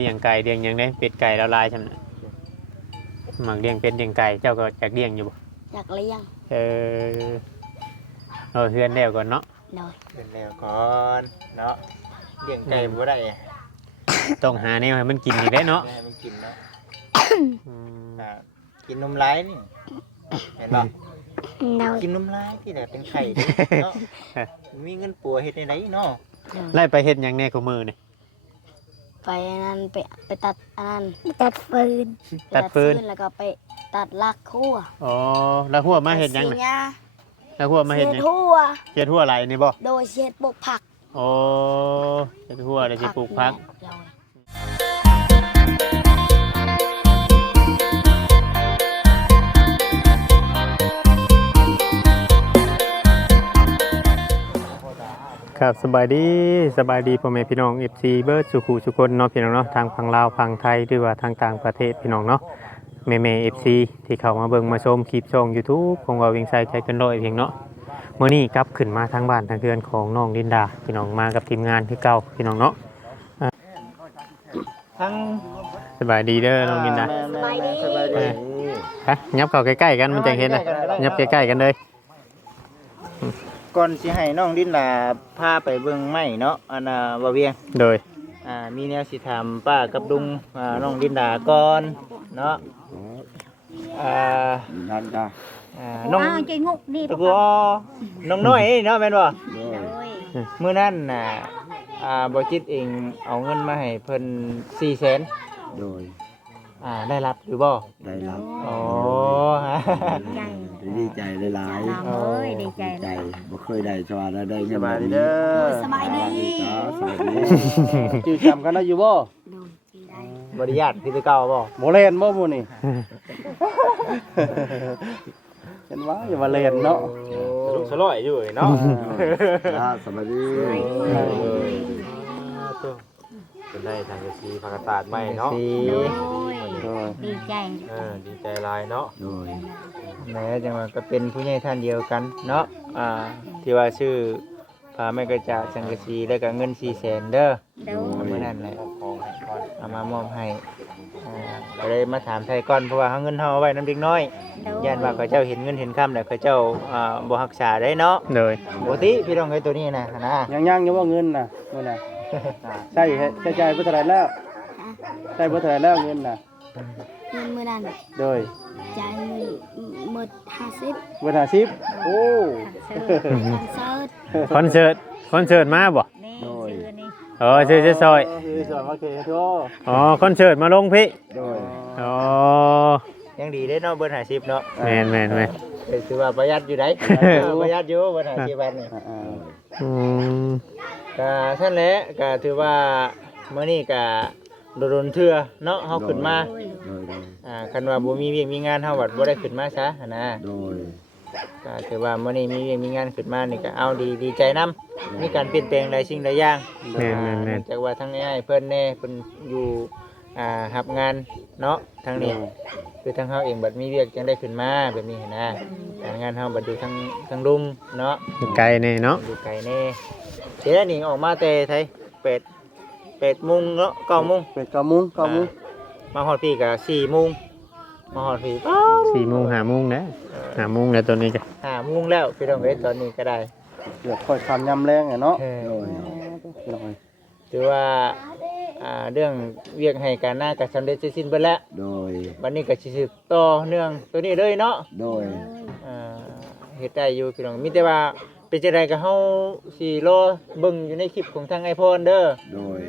เลี้ยงไก่เลี้ยงหยังได้เป็ดไก่ละลายซั่นน่ะมักเลี้ยงเป็ดเลี้ยงไก่เจ้าก็จักเลี้ยงอยู่บ่อยากเลี้ยงเออเอาเฮือนแล้วก่อนเนาะโดยเดินแล้วก่อนเนาะเลี้ยงไก่บ่ได้อะ ต้องหาแนวให้มันกินอีกได้เนาะ ให้มันกินเนาะ อืม อ่ากินนมลายนี่เห็นบ่ โดย กินนมลายที่แหละเป็นไข่เด้เนาะมีเงินปัวเฮ็ดได้ไดเนาะ ไล่ไปเฮ็ดหยังแน่ของมือนี่ ไปอันนั้นไปตัดอันนั้นตัดฟืน ตัดฟืน แล้วก็ไปตัดลักคั่ว อ๋อแล้วหัวมาเฮ็ดหยังน่ะ สี แล้วหัวมาเฮ็ดหยัง ทั่ว เฮ็ดหัวไหลนี่บ่ โดยเช็ดปลูกผัก โอ้เฮ็ดหัวได้สิปลูกผัก โดย ครับสบายดีพ่อแม่พี่น้อง FC เบิร์ดสุขุสุคนเนาะพี่น้องเนาะทางฝั่งลาวฝั่งไทยหรือว่าทางต่างประเทศพี่น้องเนาะแม่ FC ที่เข้ามาเบิ่งมาชมคลิปช่อง YouTube ของว่าวิ่งไซใจเกินร้อยเพียงเนาะมื้อนี้กลับขึ้นมาทางบ้านทางเรือนของน้องลินดาพี่น้องมากับทีมงานที่เก่าพี่น้องเนาะ ทั้ง สบายดีเด้อน้องลินดา สบายดี ฮะยับเข้าใกล้ๆกันมันจะเห็นนะยับใกล้ๆกันเลย ก่อนสิให้น้องดินลาพาไปเบิ่งไม้เนาะอันน่ะบ่เวียง โดย มีแนวสิถามป้ากับลุงน้องดินดาก่อนเนาะนั่นจ้ะ น้อง ใจงุกนี่ ตะกัวน้องน้อยเนาะแม่นบ่ โดย มื้อนั้นน่ะบ่จิตเองเอาเงินมาให้เพิ่น400,000 โดย ได้รับหรือบ่ ได้รับ อ๋อฮะ ดีใจหลาย โอ้ยดีใจ ใจบ่เคยได้ชวาได้เงิ ส น บายดี นี้ เด้อ สบายดี จ้าสวัสดี จือจำกันได้อยู่บ่ โดยที่ได้ บริญาตคือเก่าบ่ บ่เล่นบ่หมู่นี่ เห็นว่าอย่ามาเล่นเนาะ ลูกสลอยอยู่เนาะ จ้าสวัสดี เป็นได้ทางกะซีพักตาดไม่เนาะ โดยดีใจ ดีใจหลายเนาะ โดย แม้จังว่าก็เป็นผู้ใหญ่ท่านเดียวกันเนาะที่ว่าชื่อพาแม่กระจาสังกะสีแล้วก็เงิน400,000เด้อ โดย มื้อนั้นแหละเอามามอบให้ก็เลยมาถามไทยก่อนเพราะว่าเฮาเงินเฮาเอาไว้นำเด็กน้อยย่านว่าเขาเจ้าเห็นเงินเห็นคำแล้วเขาเจ้าบ่รักษาได้เนาะ โดย ปกติพี่น้องเอ้ยตัวนี้นะนะ ยังอยู่บ่เงินน่ะมื้อน่ะใช่จ่ายบ่เท่าไหร่แล้วใช่บ่เท่าไหร่แล้วเงินน่ะ เงินมื้อนั้น โดย จ่ายหมด50 เบ่50โอ้ คอนเสิร์ต คอนเสิร์ตมาบ่ นี่ โดย ชื่อนี่ อ๋อชื่อซอย สวยโอเคโท อ๋อคอนเสิร์ตมาลงพี่ โดย อ๋อ ยังดีเด้เนาะเบิด50เนาะ แม่น ถือว่าประหยัดอยู่ได้ประหยัดอยู่เบิด50บาทนี่ อ่า อืม ก็ท่านแหละก็ถือว่ามื้อนี้ก็โดนเทื่อเนาะเฮาขึ้นมา โดยโดย คันว่าบ่มีเวียกมีงานเฮาบัดบ่ได้ขึ้นมาซะนะ โดย ก็ถือว่ามื้อนี้มีเวียกมีงานขึ้นมานี่ก็เอาดีใจนํมีการเปลี่ยนแปลงหลายสิ่งหลายอย่าง แม่น จากว่าทั้งอ้ายเพิ่นแน่เพิ่นอยู่รับงานเนาะทางนี้คือทางเฮาเองบัดมีเวียกจังได้ขึ้นมาแบบนี้นะการงานเฮาบัดอยู่ทางรุมเนาะ ไกลนี่เนาะ อยู่ไกลแน่เดี๋ยวนี้ออกมาแต่ไทย8 โมงเนาะ9 โมง เป็ด9 โมงมาฮอดพี่ก็4 โมงมาฮอดพี่ป๊า 4 โมง 5 โมงนะ5 โมงแล้วตัวนี้จ้ะ 5 โมงแล้วพี่น้องเอ้ยตอนนี้ก็ได้ เดี๋ยวค่อยคันยำแรงเนาะ โดย พี่น้อง ถือว่าเรื่องเวียกให้การหน้าก็สำเร็จเสร็จสิ้นไปแล้ว โดย บัดนี้ก็สิสืบต่อเนื่องตัวนี้เลยเนาะ โดย เฮ็ดได้อยู่พี่น้องมีแต่ว่าเป็นจังไดก็เฮาสิรอเบิ่งอยู่ในคลิปของทางไอพรเด้อ โดย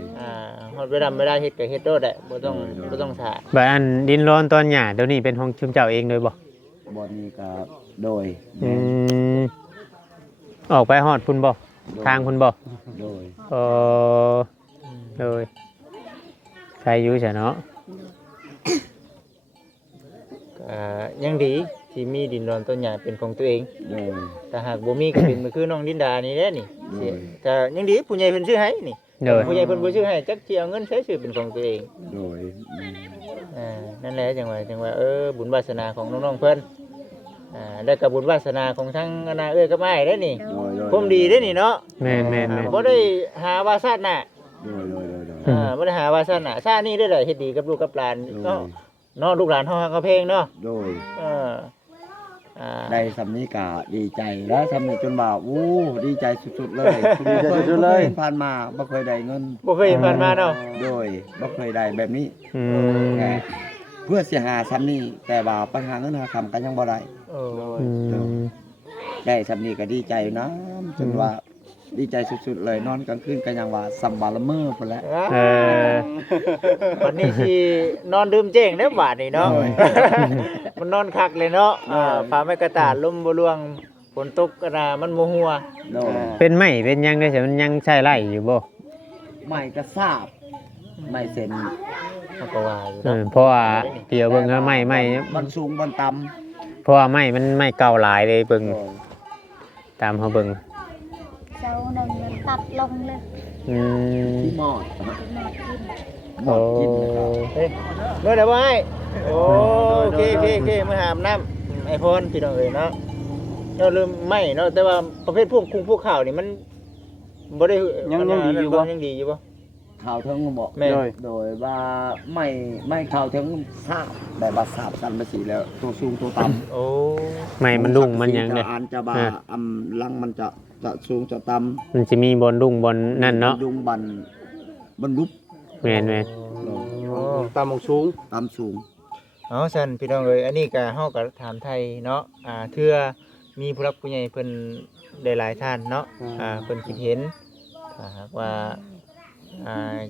ฮอดเวลาเฮ็ดก็เฮ็ดโดดได้บ่ต้องท่า บัดอันดินร้อนตอนหญ้าเดี๋ยวนี้เป็นของชุมเจ้าเองเลยบ่ บ่นี้ก็โดย อืมออกไปฮอดพุ่นบ่ทางพุ่นบ่ โดย เออเลยใครอยู่ซะเนาะ ยังดีที่มีดินดอนต้นหญ้าเป็นของตัวเอง โดย ถ้าหากบ่มีก็เป็นมือคือน้องดินดานี่แหละนี่ โดย แต่ยังดีผู้ใหญ่เพิ่นซื้อให้นี่ โดย ผู้ใหญ่เพิ่นบ่ซื้อให้จักสิเอาเงินใช้ซื้อเป็นของตัวเอง โดย นั่นแหละจังว่าบุญวาสนาของน้องๆเพิ่นแล้วก็บุญวาสนาของทั้งอนาเอ้ยกับอ้ายเด้อนี่ โดย ผมดีเด้อนี่เนาะ แม่น บ่ได้หาว่าซาดหน้า โดย บ่ได้หาว่าซั่นน่ะซ่านี่ได้อเฮ็ดดีกับลูกกับหลาน โด เนาะ ย เนาะลูกหลานเฮาก็เพลงเนาะ โดย เอออ่า ได้สำนี้ก็ดีใจแล้วสำนี้จนว่าอู้ดีใจสุดๆเลย ดีใจสุดๆเลย ผ่านมาบ่เคยได้เงิน บ่เคยเห็นผ่านมาเนาะ โดยบ่เคยได้แบบนี้ อืม แต่เพื่อสิหาสำนี้แต่ว่าปัญหาเงินหาคำก็ยังบ่ได้ เออ อืม ได้สำนี้ก็ดีใจนะจนว่าดีใจสุดๆเลยนอนกลางคืนก็ยังว่าสำบาละเมอพุ่นแหละ เออ วันนี้สินอนดื่มเจ้งเด้อบาดนี่เนาะ โอ้ย มันนอนคักเลยเนาะฟ้าไม่กระตาดลมบ่ร่วงฝนตกก็น่ะมันบ่หัว โดย เป็นไหมเป็นหยังได้แต่มันยังใช้ไล่อยู่บ่ ไม่ก็ทราบไม่เซ็น มันก็ว่าอยู่ เอ เนาะ อเพราะว่าเดี๋ยวเบิ่งว่าไหม้ มันสูงมันต่ เพราะว่าไหม้มันไหม้เก่าหลายเลยเบิ่ง ำโดย ตามเฮาเบิ่ง เจ้าหนึ่งมันตัดลงเลย อืม ที่มอด หมดกิน หมอดกินนะครับ เฮ้ยเมื่อไหร่บ่ให้โอเคโอเคโอเคมาหามน้ำไอพรพี่น้องเอ้ยเนาะเราลืมไม่เนาะแต่ว่าประเภทพวกคุ้งพวกข่าวนี่มันบ่ได้ ยังดีอยู่บ่ ยังดีอยู่บ่ ข่าวเทิงก็บอก แม่ โดย โดยว่าไม่ข่าวเทิงทราบแบบว่าทราบกันมาสีแล้วตัวสูงตัวต่ำ โอ้ ไหม้มันรุ่งมันหยัง จะ เด้ อ่านจะบา อ่ะ ลังมันจะสูงจะต่ำ มันสิมีบอลรุ่งบอลนั่นเนาะ ยุงบันลุบ แม่น ตามหมองสูง ต่ำสูง เอาซั่นพี่น้องเอ้ยอันนี้ก็เฮาก็ถามไทยเนาะเทื่อมีผู้รักผู้ใหญ่เพิ่นได้หลายท่านเนาะเพิ่นคิดเห็นถ้าหากว่า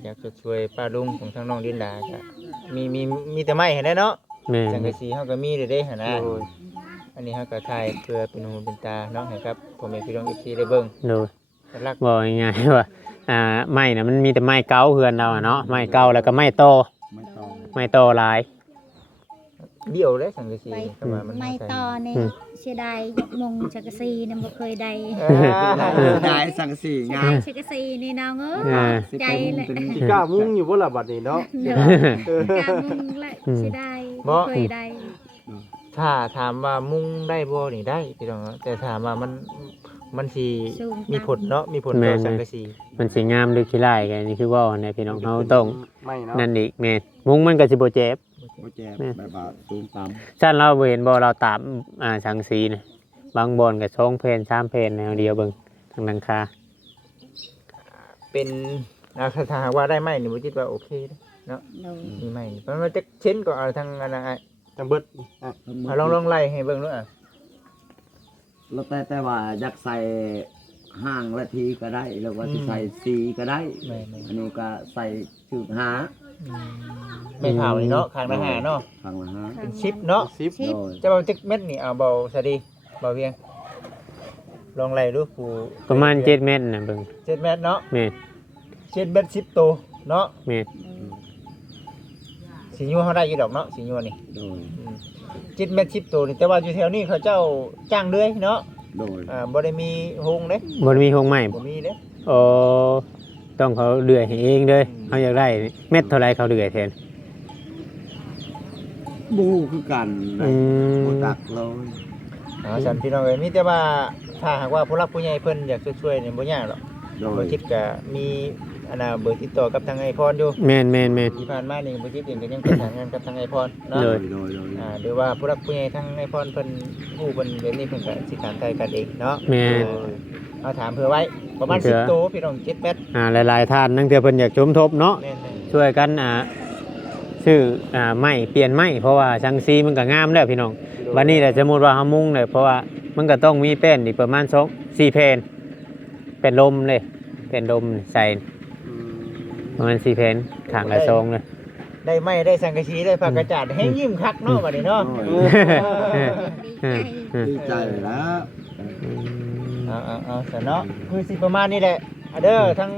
อยากจะช่วยป้าลุงของทางน้องดินดาก็มีแต่ไม้เห็นได้เนาะ ๆแม่ จัง น กะสีเฮาก็มีเด้หั่นนะ โดย อันนี้เฮาก็ถ่ายเพื่อเป็นหูเป็นตาเนาะให้ครับพ่อแม่พี่น้อง FC ได้เบิ่ง โดย รัก บอกง่ายๆว่าไม้น่ะมันมีแต่ไม้เก่าเฮือนเราอะเนาะไม้เก่าแล้วก็ไม้โต ไม่ต้อง ไม้โตหลาย เดี่ยวเลยสังกะสีก็ว่ามัน ไม่ต่อนี่ อืม เสียดายยกมงชักกะซีนี่บ่เคยได้ นายสังสีงาม ชักกะซีนี่น้องเอ้ อ่าย ใจเลย สิกล้ามุ้งอยู่บ่ล่ะบัดนี้เนาะ เดี๋ยวกามุงเลยเสียดายบ่เคยได้ ถ้าถามว่ามุ่งได้บ่นี่ได้พี่น้องเนาะแต่ถามว่ามันสิมีผลเนาะมีผลต่อสังกะสี มันสิงามหรือขี้ร้ายกันนี่คือว่าเนี่ยพี่น้องเฮาต้อง ไม่เนาะ นั่นอีกแม่นมุ้งมันก็สิบ่เจ็บ โอเจ็บแบบว่าสูงต่ ซั่นเราบ่เห็นบ่เราตามสังสีน่ะบางบ่อนก็2เพน3เพนแนวเดียวเบิ่งทางหลังคา เป็นถ้าหากว่าได้ไหมนี่บ่คิดว่าโอเคเนาะ โดย มีไหมมันมาจักเช่นก็เอาทางอันนั้น จังเบิดอ่ะ ำ ลองไล่ให้เบิ่งดูอ่ะ แล้วแต่ว่าอยากใส่ห้างละทีก็ได้แล้วว่าจะใส่สีก็ได้ ไม่ อันนี้ก็ใส่ถือหา ไม่เผานี่เนาะข้างละหาเนาะ ทางละหา เป็นชิปเนาะ 10 โดย จะเบาจักเม็ดนี่เอาเบาซะดีเบาเพียงลองไล่ดูผู้ ประมาณ7เมตรน่ะเบิ่ง 7เม็ดเนาะ แม่น 7เม็ด10ตัวเนาะ แม่น สิยัวเฮาได้อยู่ดอกเนาะสิยัวนี่ โดย 7เม็ด10ตัวนี่แต่ว่าอยู่แถวนี้เขาเจ้าจ้างเรื่อยเนาะ โดย บ่ได้มีโฮงเด้ บ่มีโครงไม้ บ่มีเด้ โอ้ต้องเขาเดือยให้เองเลยเขาอยากได้เม็ดเท่าไรเขาเดือยแทน บูคือกัน อืม บูตักเลย สันพี่น้องเอ้ยมีแต่ว่าถ้าหากว่าผู้รักผู้ใหญ่เพิ่นอยากช่วยๆนี่บ่ยากหรอก โด บ่ ย คิดก็มีเบอร์ติดต่อกับทางไอพรอยู่ แม่นแม่นแม่น ที่ผ่านมานี่บ่คิดเองก็ยังประสานงานกับทางไอพรเนาะ เล โด ย ยโดยโดย หรือว่าผู้รักผู้ใหญ่ทางไอพรเพิ่นผู้เพิ่นเดี๋ยวนี้เพิ่นก็สิถามไทยกันเองเนาะ แม่น เอาถามเผื่อไว้ประมาณ เผื่อ 10ตัวพี่น้อง7เม็ด หลายๆท่านนั่งเทื่อเพิ่นอยากชมทบเนาะ แม่น ช่วยกันซื้อไม้เปลี่ยนไม้เพราะว่าชังซีมันก็งามแล้วพี่น้องวันนี้แหละสมมุติว่าเฮามุงเลยเพราะว่ามันก็ต้องมีแป้นอีกประมาณ4แผ่นเป็นลมเลยเป็นลมใส่ประมาณ4แผ่นข้างละซองเลย ๆได้ไม้ได้สังกะสีได้ผ้ากระจาดให้ยิ้มคักเนาะบัดนี้เนาะ ดีใจแล้ว เอาซะเนาะคือสิประมาณนี้แหละเด้อทั้ง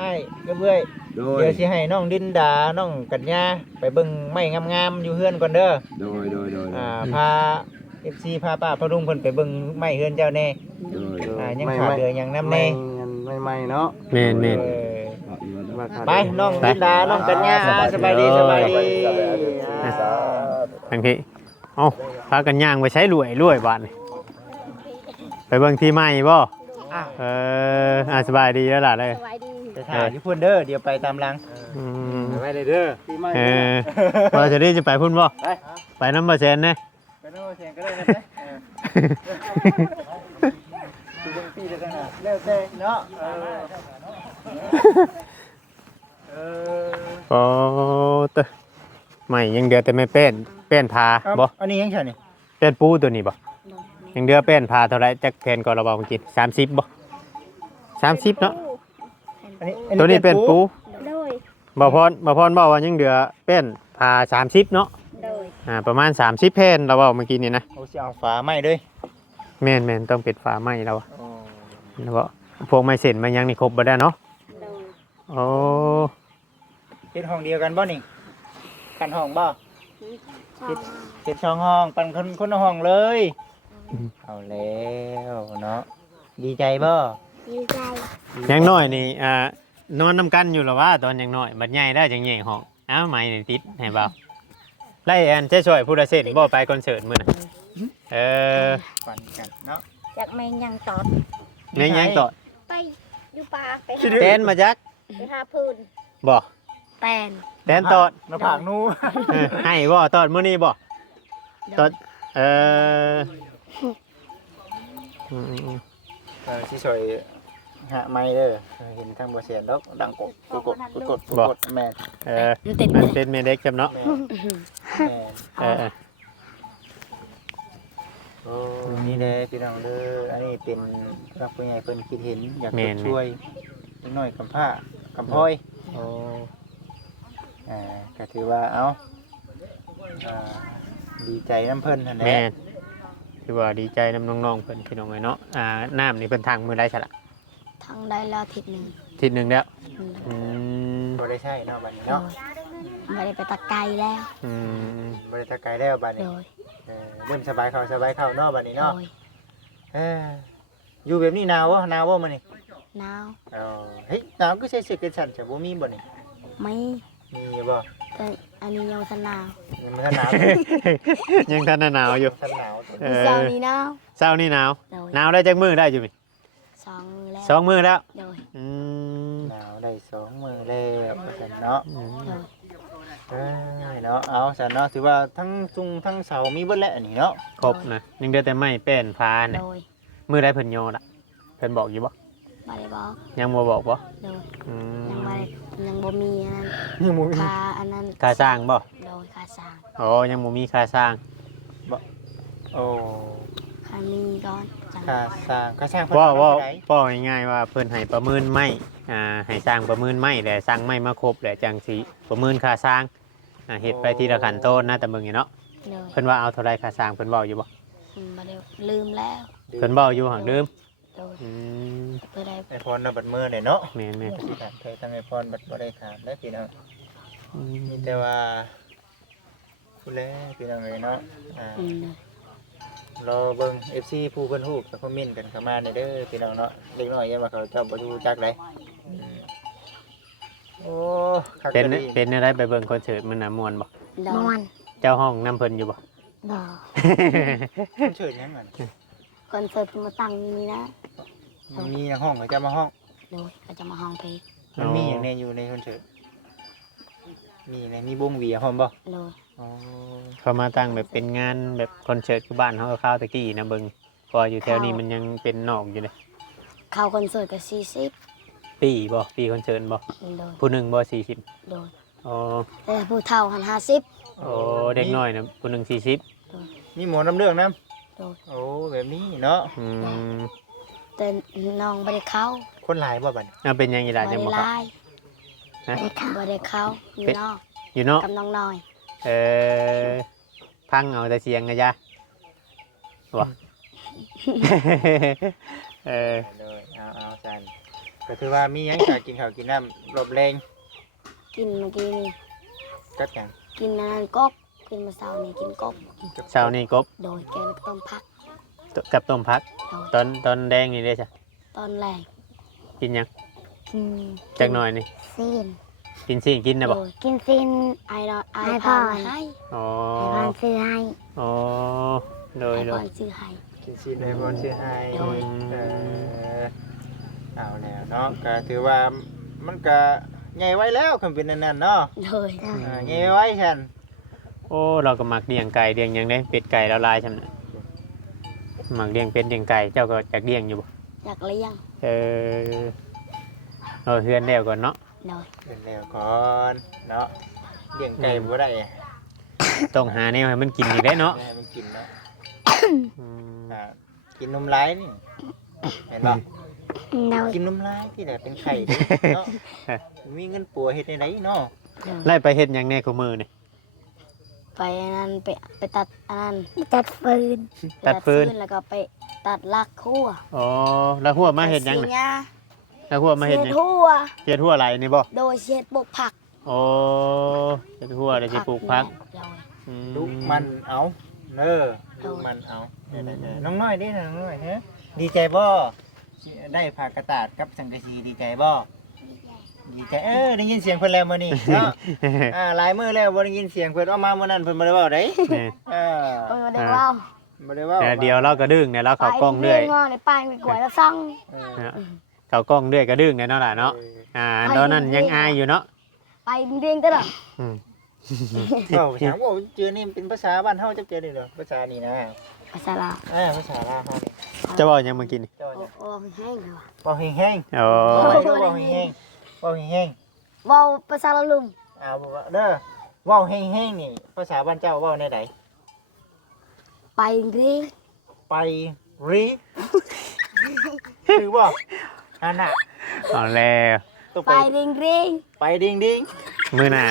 อ้ายกับเอ้ย โดย เดี๋ยวสิให้น้องดินดาน้องกัญญาไปเบิ่งไม้งามๆอยู่เฮือนก่อนเด้อ โดยโดยโดย พา FC พาป้าพาลุงเพิ่นไปเบิ่งไม้เฮือนเจ้าแน่ โดย ยังขาดเดือยังน้ำแน่ ใหม่ๆเนาะ แม่นแม่น ไปน้องดินดาน้องกัญญาสบายดีสบายดี ทางที่เอาพากันย่างไปใช้รวยบาทนี่ไปเบิ่งที่ใหม่บ่สบายดีแล้วล่ะเลย สบายดี เอ ถ่ายอยู่พุ่นเด้อเดี๋ยวไปตามหลัง อืม ไปเลยเด้อ ปีใหม่ เออว่าจะได้จะไปพุ่นบ่ ไป ไปน้ำบ่แซนเด้ ไปโน่นเสียงก็ได้นะดูเบิ่งปีเดียวกันน่ะแล้วแต่เนาะเออ โอ้ตะไม่ยังเดือแต่ไม่เป็นพาบ่ อันนี้ยังไงนี่ เป็นปูตัวนี้บ่ยังเดือเป็นพาเท่าไรจักแทนก่อนเราบอกเมื่อกี้30บ่30เนาะ อันนี้ ตัวนี้เป็นปู โดย บ่พรบอกว่ายังเดือเป็นพา30เนาะ โดย ประมาณ30แผ่นเราบอกเมื่อกี้นี่นะ โอ้สิเอาฝาไม้เลย แม่นต้องเป็นฝาไม้เราอะ โอ้ แล้วก็พวกไม้เส้นมันยังนี่ครบบ่ได้เนาะ โดย โอ้ เฮ็ดห้องเดียวกันบ่นี่กันห้องบ่ ช่อง เฮ็ดช่องห้องปันคนละห้องเลยเอาแล้วเนาะดีใจบ่ ดีใจ ยังน้อยนี่นอนนํกันอยู่หรอวะตอนยังน้อยบัดใหญ่ได้จังแย่งห้องอ้าวไม้นี่ติดให้เบาไล่แอนใช้ช่วยผู้ละเส้นบ่ไปคอนเสิร์ตมื้อน่ะเออ ปันกันเนาะ จากแม่ยังตอด แม่งยังต่อ ไปอยู่ป่าไป แตนมาจัก หาพื้น บ่ แตน แตนตอด หน้าผากนู ให้บ่ตอดมื้อนี้บ่ตอดเอออืม สิช่วยหาไม้เด้อเห็นทางบ่เสียนดอกดังกดกดแม่น เออ มันติด มันเป็นเมเด็กจำเนาะ แม่น เออ โอ้นี่แหละพี่น้องเด้ออันนี้เป็นรับผู้ใหญ่เพิ่นคิดเห็นอยากช่วยนิดหน่อยกำผ้ากำพ้อย โอ้ ก็ถือว่าเอาดีใจน้ำเพิ่นนั่นแหละ แม่นคือว่าดีใจน้ำน้องๆเพิ่นพี่น้องเลยเนาะน้ำนี่เพิ่นทางมือได้ซะละ ทางได้แล้วทิศหนึ่ง ทิศหนึงแล้วอืม บ่ได้ใช่เนาะบัดนี้ โด เนาะ ยไม่ได้ไปตะไกลแล้ว อืม บ่ได้ตะไกลแล้วบัดนี้ โดย เริ่มสบายเข้าเนาะบัดนี้ โด เนาะ ย อยู่แบบนี้หนาวบ่มื้อนี้ หนาว เฮ้ยหนาวก็ใส่เสื้อกันสั่นจะบ่มีบ่นี่ ไม่ มีบ่ แต่อันนี้ยังสนาว มันหนาว ยังทันหนาวอยู่ มันหนาว เอ เช้า อ นี้หนาว เช้านี่หนาว โดย หนาวได้จักมือได้อยู่มั้ย สองแล้ว สองมือแล้ว โดย อืม หนาวได้2มื้อแล้วว่าซั่นเนาะ โดย เนาะเอาซั่นเนาะถือว่าทั้งซุงทั้งเสามีเบิดแล้วอันนี้เนาะ ครบนะยังเดือแต่ไม่เป็นฟ้าเนี่ย โดย มือได้เพิ่นโยล่ะเพิ่นบอกอยู่บ่ ไม่ได้บอก ยังบ่บอกบ่ โดย อืม ยังไม่ยังบ่มีอันนั้น ยังบ่มี ค่าอันนั้น ค่าสร้างบ่ โดยค่าสร้าง อ๋อยังบ่มีค่าสร้าง โอ้ ค่ามีก่อนจัง ค่าสร้างเพิ่น ว่า เท่ไหร่ ว่าง่ายๆว่าเพิ่นให้ประเมินไม้ให้สร้างประเมินไม้แต่สร้างไม้มาครบแล้วจังสิประเมินค่าสร้างเฮ็ดไปทีละขั้นตอนนะแต่เบิ่งนี่เนาะ โดย เพิ่นว่าเอาเท่าไรค่าสร้างเพิ่นเว้าอยู่บ่ บ่ได้ลืมแล้ว เพิ่นเว้าอยู่หังเดิม โดย อืม เพื่อได้ ไอพรน่ะบัดมือเนี่ยเนาะ แม่น สิถามเคยทางไอพรบัดบ่ได้ถามได้พี่น้อง ๆ มีแต่ว่าผู้แลพี่น้องเอ้ยเนาะรอเบิ่ง FC ผู้เพิ่นฮู้ก็คอมเมนต์กันเข้ามาเด้อพี่น้องเนาะเล็กน้อยอย่าว่าเขาเจ้าบ่รู้จักเลยโอ้คัก เป็น ดี เป็นอะไรไปเบิ่งคอนเสิร์ตมันน่ะม่วนบ่ ดอน เจ้าห้องนํเพิ่นอยู่บ่ ดอ มันเชิญยังกัน คอนเสิร์ตมาตั้งนี่นะ มันมีห้องเขาจะมาห้อง โดยก็จะมาห้องเพลง มันมีอย่างในอยู่ในคอนเสิร์ตมีในมีวงเวียพร้อมบ่ โดย อ๋อ เขามาตั้งแบบเป็นงานแบบคอนเสิร์ตคือบ้านเฮาคราวตะกี้นะเบิ่งพออยู่แถวนี้มันยังเป็นนอกอยู่เลย เข้าคอนเสิร์ตก็40ปีบ่ปีคอนเสิร์ตบ่ โดย ผู้หนึ่งบ่40 โดย อ๋อ แต่ผู้เฒ่าหัน50 โอ้เด็กน้อยนะผู้หนึ่ง40 มีหมอน้ำเรื่องน้ โดย ำโอ้แบบนี้เนาะ อืม แต่น้องบ่ได้เข้า คนหลายบ่บัดนี้ เอาเป็นยังอีห บ่ ล่ะ ได้ ยังบ่ ไล ครับ น์บ่ได้เข้าอยู่นอก อยู่เนาะ กับน้องน้อย เออพังเอาแต่เสียงนะจ๊ะบ่ เออ เลยเอาจันก็คือว่ามีหยังจะกินข้าวกินน้ำรบแรง กินเมื่อกี้นี่ ก็จัง กินอันนั้นกบกินมื้อเช้านี่กินกบ เช้านี้กบ โดยแกงต้มผัก กับต้มผัก โดย ตอนแดงนี่เด้จ้ะ ตอนแรก กินหยัง กิน จักหน่อยนี่ ซีน กินสิกินนะบ่ โดยกินซีนไอรอนไอพอนให้ อ๋อ ไอพอนซื้อให้ อ๋อโด ไอย โด พอย นซื้อให้ กินซีนให้บอลชื่อให้ โดย เอาแล้วเนาะก็ถือว่า มันก็ใหญ่ไว้แล้วคันเป็นนั่นๆเนาะ โดย ใหญ่ไว้ฉัน โอ้เราก็มักเลี้ยงไก่เลี้ยงหยังได้เป็ดไก่ละลายซั่นน่ะมักเลี้ยงเป็ดเลี้ยงไก่เจ้าก็จักเลี้ยงอยู่บ่ อยากเลี้ยง เออเอาเฮือนแล้วก่อนเนาะ โดย เป็นแล้วก่อนเนาะเลี้ยงไก่บ่ได้ ต้องหาแนวให้มันกินอีกได้เนาะ ให้มันกินเนาะ อืม อ่ากินนมลายนี่เห็นบ่ โดย กินนมลายที่ไหนเป็นไข่เด้เนาะมีเงินปัวเฮ็ดในไหนเนาะ ไล่ไปเฮ็ดหยังแน่กูมือนี่ ไปอันนั้นไปตัดอันนั้นตัดฟืน ตัดฟืน แล้วก็ไปตัดลักคั่ว อ๋อแล้วหัวมาเฮ็ดหยัง สี น่ะ หญ้า แล้วหัวมาเฮ็ดหยัง ทั่ว เฮ็ดหัวอะไรนี่บ่ โดยเช็ดปลูกผัก โอ้เฮ็ดหัวได้สิปลูกผัก โดย อื ลูกมันเอาเด้อลูกมันเอาเด้อๆน้องน้อยเด้น้องน้อยฮะดีใจบ่ได้ผ้ากระดาษกับสังกะสีดีใจบ่ดีใจได้ยินเสียงเพิ่นแล้วมื้อนี้เนาะ หลายมื้อแล้วบ่ได้ยินเสียงเพิ่นออกมามื้อนั้นเพิ่นบ่ได้เว้าได้ แม่ เออ เออเด็กเรา บ่ได้เว้า แต่เดียวเราก็ดึงเนี่ยเราเข้ากล้องเรื่อย ไปในไปไปกล้วยแล้วซ่อง เออ นะเข้ากล้องเรื่อยก็ดึงเนี่ยเนาะล่ะเนาะตอนนั้นยังอายอยู่เนาะ ไปเรียงตลอด อืม เว้าถามว่าเจอนี่เป็นภาษาบ้านเฮาจักเจอได้เหรอภาษานี่นะ ภาษาลาว ภาษาลาวเฮานี่ จะบอกยังเมื่อกี้นี่ เจ้า โอ้ เนี่ย โอ้แห้งเลยว่ะ เว้าแห้ง โอ้ ๆเว้าแห้งๆเว้าแห้ง เว้าภาษาละลุม ๆบอกว่าเด้อเว้าแห้งๆนี่ภาษาบ้านเจ้าเว้าในใด ไปเรียง ไปรีคือบ่อันน่ะ เอาแล้ว ต้อง ไป ไป เรียงเรียง ไปดิง มือหน้า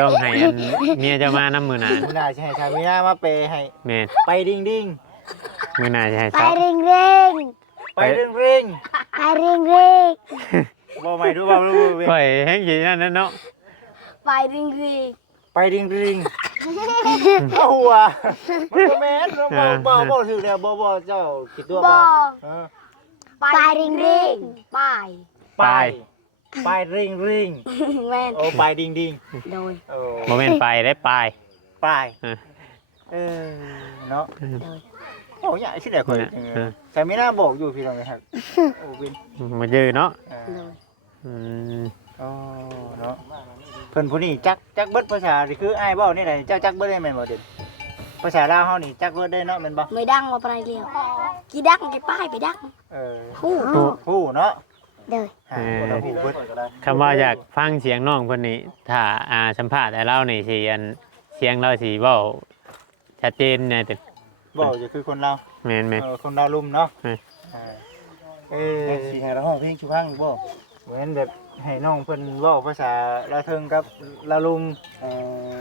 ต้องให้อันเมียจะมานํมือหน้า ๆมึงน่าสิให้ชาวินามาเปย์ให้ แม่น ไปดิง มือหน้าจะให้ ไป ซับ เรียงเรียง ๆไปเร่ง ไปเรียงเรียง ๆบ่ใหม่ดูบ่รู้เว้ย ปล่อยแห้งกี่นั่นเนาะ ไปเรียงเรียง ไปดิงๆเอาหัวมันบ่แม่นบ่ถือแล้วบ่เจ้าคิดตัว บ บ่ อก เออ ไปเรียงเรียงไป ไปริง แม่น โอ้ไปดิง โดย โอ้ โมเมนต์ไปได้ไป ไป เออ เนาะ โดย โอ้ยสิได้คนแต่ไม่น่าบอกอยู่พี่น้องครับโอ้วิน มาเจอเนาะ โดย อืม อ๋อเนาะเพิ่นผู้นี้จักเบิดภาษานี่คืออ้ายเว้านี่แหละเจ้าจักเบิดได้แม่นบ่เด่นภาษาลาวเฮานี่จักเบิดได้เนาะแม่นบ่ ไม่ดังมาปลายเรียวกี่ดังกี่ป้ายไปดัง เออ ฮู้ ผู้เนาะ โดย คนละผู้เบิด คำว่าอยากฟังเสียงน้องคนนี้ ถ้าสัมภาษณ์แต่เล่านี่สิอันเสียงเราสิเว้าชัดเจนเนี่ยแต่ เว้าจะคือคนลาว แม่น คนลาวลุ่มเนาะ อืม สิให้เราห้องเพลงชูพังบ่ เหมือนแบบให้น้องเพิ่นเว้าภาษาลาวเทิงกับลาวลุ่ม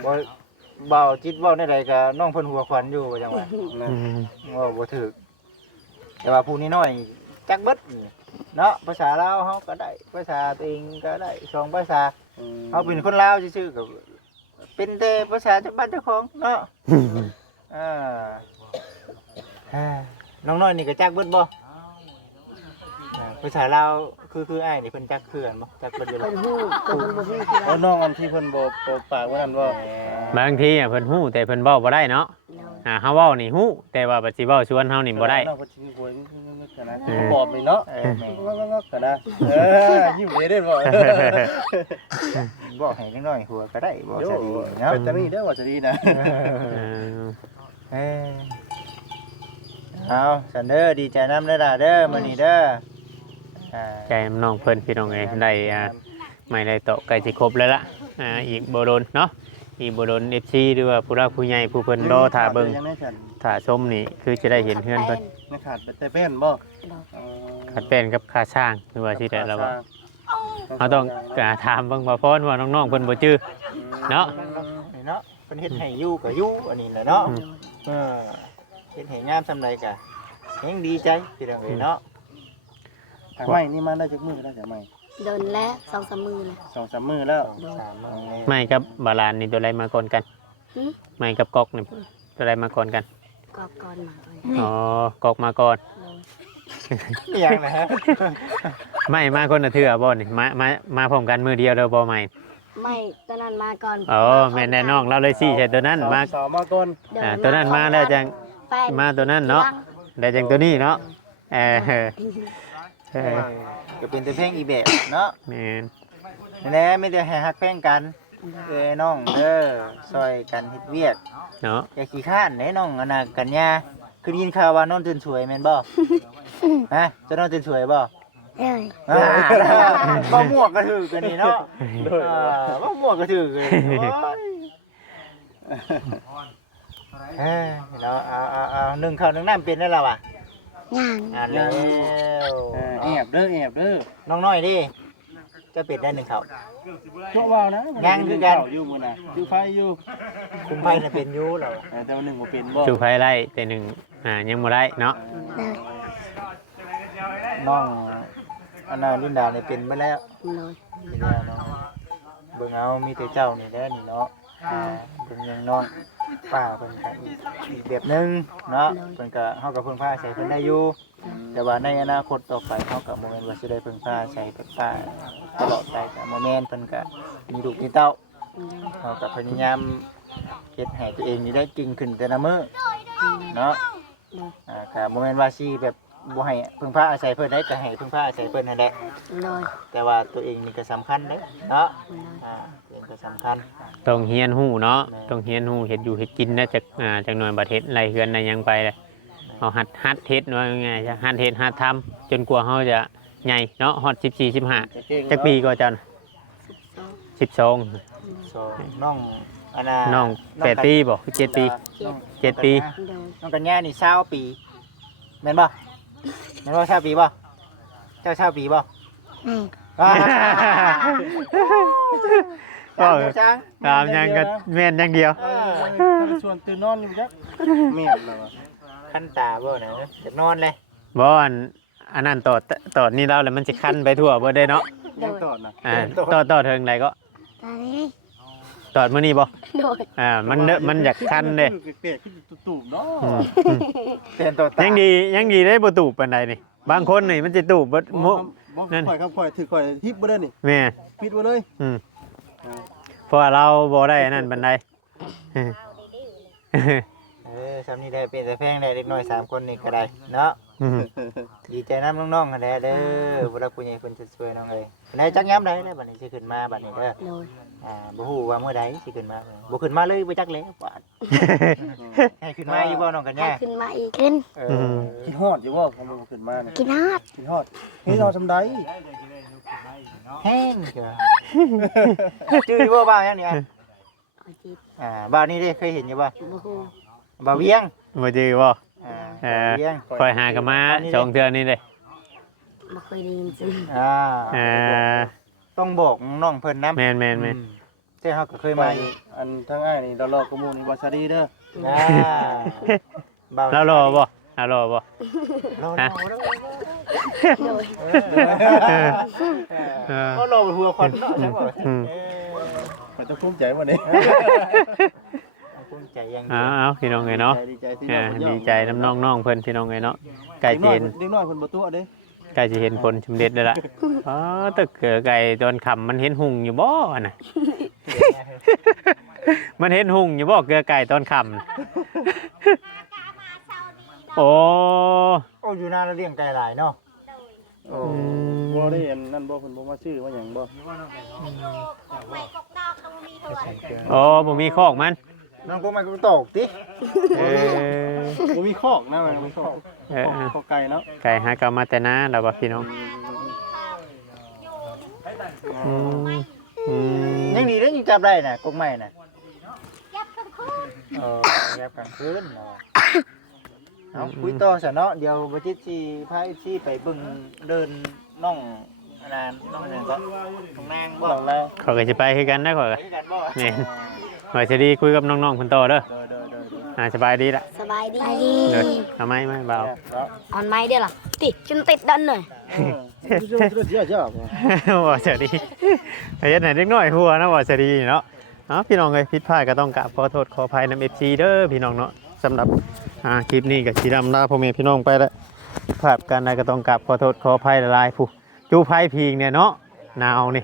บ่เบาจิตเว้าได้ใดก็น้องเพิ่นหัวขวัญอยู่ว่าจังว่า ๆอืม เว้าบ่ถูกแต่ว่าผู้นี้น้อยจักเบิดนี่เนาะภาษาลาวเฮาก็ได้ภาษาตัวเองก็ได้สองภาษาเฮาเป็นคนลาวซื่อๆก็เป็นแต่ภาษาเจ้าบ้านเจ้าของเนาะอ่าน้องน้อยนี่ก็จักเบิดบ่ภาษาลาวคืออ้ายนี่เพิ่นจักคือกันบ่จักเบิดอยู่บ่ เป็นฮู้เป็นบ่ฮู้คือ แล้วน้องอันที่เพิ่นบ่ปากว่านั่นบ่ บางทีเพิ่นฮู้แต่เพิ่นเว้าบ่ได้เนาะเฮาเว้านี่ฮู้แต่ว่าบัดสิเว้าชวนเฮานี่บ่ได้ น้องก็สิหวยกันนะปอบนี่เนาะ แม่ กันนะยิ้มเลยเด้บ่ บอกให้น้อยๆหัวก็ได้บอก โย จะดีเนาะ เป็นตานี่เด้อว่าจะดีนะ เออ เอาสันเดอร์ดีใจน้ำเด้อล่ะเด้อมื้อนี้เด้ออ่า ใจน้องเพิ่นพี่น้องเอ้ยได้ไม่ได้โตะใกล้สิครบแล้วล่ะอีกบ่โดนเนาะอีกบ่โดน FC หรือว่าผู้รักผู้ใหญ่ผู้เพิ่นรอท่าเบิ่งท่าชมนี่คือจะได้เห็นเฮือนเพิ่น ไม่ขาดแต่แป้นบ่ ขัดเป็นกับค่าช่างหรือว่าสิได้แล้วว่าเราต้องถามเบิ่งว่าพรว่าน้องๆเพิ่นบ่จื้อเนาะ นี่เนาะเพิ่นเฮ็ดให้อยู่ก็อยู่อันนี้แหละเนาะเออเฮ็ดให้งามซำใดก็ยังดีใจพี่น้องเอ้ยเนาะ ทางใหม่นี่มาได้จักมื้อได้จากใหม่ เดินแล้ว2-3มื้อแล้ว 2-3มื้อแล้ว 3มื้อ ไม่กับบาลานนี่ตัวใดมาก่อนกัน หึ ไม่กับกอกนี่ตัวใดมาก่อนกัน ก็ก่อนมา อ๋อกอกมาก่อน อีหยังนะฮะ ไม่มาคนละเทื่อบ่นี่มาพร้อมกันมือเดียวเด้อบ่ไม่ ไม่ตอนนั้นมาก่อน อ๋อแม่นแน่น้องเราเลยสิใช่ตัวนั้นมา สาวมาก่อน ตัวนั้นมาแล้วจังมาตัวนั้นเนาะได้จังตัวนี้เนาะเออ ใช่ ก็เป็นแต่เพลงอีแบบเนาะ แม่น นั่นแหละไม่ได้ให้ฮักแพงกันน้องเด้อซอยกันเฮ็ดเวียก เนาะ อย่าขี้ข้านเด้น้องอนากันยาคือได้ยินข่าวว่านอนตื่นสวยแม่นบ่ฮะจะนอนตื่นสวยบ่ เอ้ย บ่หมวกกระถือกันนี่เนาะบ่หมวกกระถือกันเนาะเอานึ่งข้าวนึ่งน้ำเป็นได้แล้วอ่ะ ย่าง แล้ว แอบเด้อ น้องน้อยดิจะเป็ดได้หนึ่งข้าว พวกว่าวนะ ย่างคือกัน อยู่มื้อน่ะอยู่ไฟอยู่ คุมไฟน่ะเป็นอยู่แล้ว แต่ว่าหนึ่งบ่เป็นบ่ สู่ไผไล่แต่หนึ่งยังบ่ได้เนาะ เลย น้องอันนาลินดาเนี่ยเป็นไปแล้ว เลย เป็นแล้วเนาะเบิ่งเอามีแต่เจ้านี่แหละนี่เนาะเบิ่งยังน้องป้าเพิ่นก็อีกแบบนึงเนาะเพิ่นก็เฮาก็เพิ่งพาใช้เพิ่นได้อยู่แต่ว่าในอนาคตต่อไปเฮาก็บ่แม่นว่าสิได้เพิ่งพาใช้เพิ่นป้าตลอดไปก็บ่แม่นเพิ่นก็มีลูกมีเต้าเฮาก็พยายามเฮ็ดให้ตัวเองนี่ได้เก่งขึ้นแต่ละมื้อเนาะก็บ่แม่นว่าสิแบบบ่ให้เพิ่งพาอาศัยเพิ่นได้ก็ให้เพิ่งพาอาศัยเพิ่นนั่นแหละ เลย แต่ว่าตัวเองนี่ก็สำคัญเด้เนาะตัวเองก็สำคัญ ต้องเฮียนฮู้เนาะต้องเฮียนฮู้เฮ็ดอยู่เฮ็ดกินนะจากหน่วยประเทศไรเฮือนใดยังไปเลยเอาหัดเฮ็ดว่าไงจะหัดเฮ็ดหัดทำจนกว่าเฮาจะใหญ่เนาะฮอด14 15จักปีก็จัน12 โซน้องอันน่ะ น้อง8 ปีบ่7 ปี 7 ปี เลย น้องกัญญานี่20 ปีแม่นบ่แม่นว่า20 ปีบ่เจ้า20 ปีบ่ แม่ ก็ จัง ตามยังก็แม่นอย่างเดียว ชวนตื่นนอนอยู่จักแม่นแล้ว คันตาบ่นะจะนอนเลย บ่อันนั้นตอดนี่เราแล้วมันสิคันไปทั่วบ่ได้เนาะ ยังตอดนะ ตอดเทิงไรก็ ตอนนี้ ตอดมื้อนี้บ่ โดย มันอยากคันเด้ เปียกๆขึ้นตุ่มๆเนาะ เป็นตัวตา ยังดีได้บ่ตูบปานใดนี่บางคนนี่มันสิตูบบ่ บ่ข่อยครับข่อยถือข่อยทิปบ่ได้นี่ แม่ ปิดบ่เลย เพราะว่าเราบ่ได้อันนั้นปานใด ซ้ำนี่ได้เป็นแต่แพงได้เล็กน้อย3คนนี่ก็ได้เนาะดีใจนำน้องๆกันแหละเด้อบ่รักผู้ใหญ่เพิ่นจะช่วยน้องเอ้ยได้จักยามใดเด้อบัดนี้สิขึ้นมาบัดนี้เด้อ โดย บ่ฮู้ว่าเมื่อใดสิขึ้นมาบ่ขึ้นมาเลยบ่จักแล้วบาดให้ขึ้นมาอยู่บ่น้องกัน ให้ แน่ ขึ้นมาอีกขึ้น กินฮอดอยู่บ่ผมบ่ขึ้นมานี่ กินฮอด กินฮอดนี่เราทำได้ แห้งเด้อชื่อบ่บ้าหยังนี่ เอาจิต บ้านนี้เด้เคยเห็นอยู่บ่ บ่ฮู้ บ่าวเวียง บ่จือบ่ บ่าวเวียง คอยหากันมา2เทื่อนี่เด้ บ่เคยได้ยินชื่อ ต้องบอกน้องเพิ่นนำ แม่น แต่เฮาก็เคยมาอยู่ อันทั้งอ้ายนี่เราลอกกระมูลวาซาดีเด้อ เรารอบ่เรารอบ่ ฮะ โดย ก็รอหัวควันเนาะใช่บ่ มันจะภูมิใจบ่นี่ ภูมิใจอย่าง เอาพี่น้องเอ้ยเนาะ ดีใจที่ ดีใจน้ำน้องเพิ่นพี่น้องเอ้ยเนาะไก่สิเห็น เด็กน้อยเพิ่นบ่ตัวเด้ ใกล้จะเห็นผลสำเร็จแล้วล่ะ อ๋อตึกเกือไก่ตอนค่ำมันเห็นหุงอยู่บ่น่ะ มันเห็นหุงอยู่บ่เกือไก่ตอนค่ำน่ะโอ้ โอ้อยู่นานแล้วเลี้ยงไก่หลายเนาะโอ้ บ่ได้อันนั่นบ่เพิ่นบ่มาชื่อว่าหยังบ่ โอ้บ่มีคอกมัน น้องกูมันก็ตกติ เออ บ่มีคอกนะมันมีคอกคอกไก่เนาะ ไก่หากามาแต่นาแล้วบ่พี่น้องอืมอืม ยังดีเด้ยังจับได้น่ะกกไม้น่ะยับกลางคืนยับกลางคืนเนาะเอาคุยต่อซะเนาะเดี๋ยวบ่จิตสิพาสิไปเบิ่งเดินน้องอันนั้นน้องนั่นก็น้องนางบ่ หลังแล้ว เขาก็สิไปคือกันนะข่อย ไป ก็ กันบ่ แม่นว่าสิดีคุยกับน้องๆเพิ่นต่อเด้อ เด้อ สบายดีล่ะ สบายดี เด้อเอาไหมเบา ออนไม้เด้อล่ะติฉันติดดันหน่อย ว่าจะดีไอ้ยันไหนเล็กน้อยหัวนะว่าจะดีเนาะพี่น้องเลยผิดพลาดก็ต้องกราบขอโทษขออภัยนำ FC เด้อพี่น้องเนาะสำหรับคลิปนี้กับสีดำลาพ่อแม่พี่น้องไปแล้วพลาดกันใดก็ต้องกราบขอโทษขออภัยหลายๆผู้จูไพ่พิงเนี่ยเนาะหนาวนี่